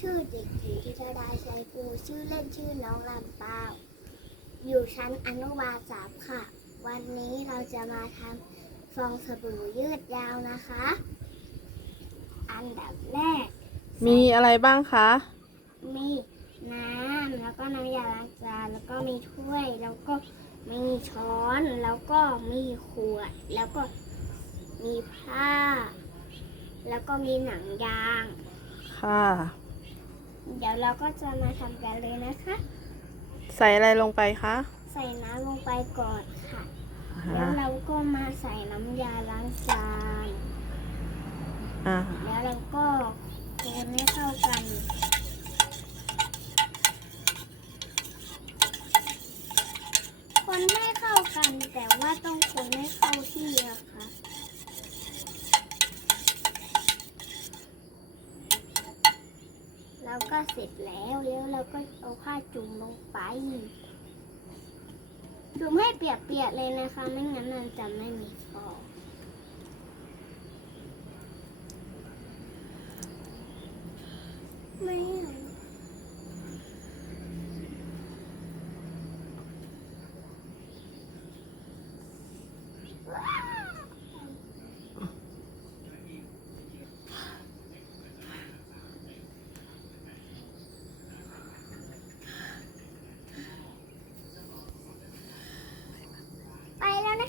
ชื่อเด็กหญิงธิดาดาชัยภูชื่อเล่นชื่อน้องลำเปาอยู่ชั้นอนุบาลสามค่ะ วันนี้เราจะมาทำฟองสบู่ยืดยาวนะคะ อันดับแรก มีอะไรบ้างคะ มีน้ำแล้วก็น้ำยาล้างจานแล้วก็มีถ้วย แล้วก็มีช้อนแล้วก็มีขวด แล้วก็มีผ้า แล้วก็มีหนังยาง ค่ะ เดี๋ยวเราก็จะมาทำกันเลยนะคะ ใส่อะไรลงไปคะใส่น้ำลงไปก่อนค่ะอ่าแล้วเราก็มาใส่น้ำยาล้างจานอ่าแล้วเราก็คนให้เข้ากันคนให้เข้ากันแต่ว่าต้องคนให้เข้าที่นะคะ แล้วก็เสร็จแล้วแล้วเราก็เอาผ้าจุ่มลงไป จุ่มให้เปียกๆเลยนะคะ ไม่งั้นมันจะไม่มีฟองไม่เ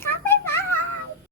ไหมคะ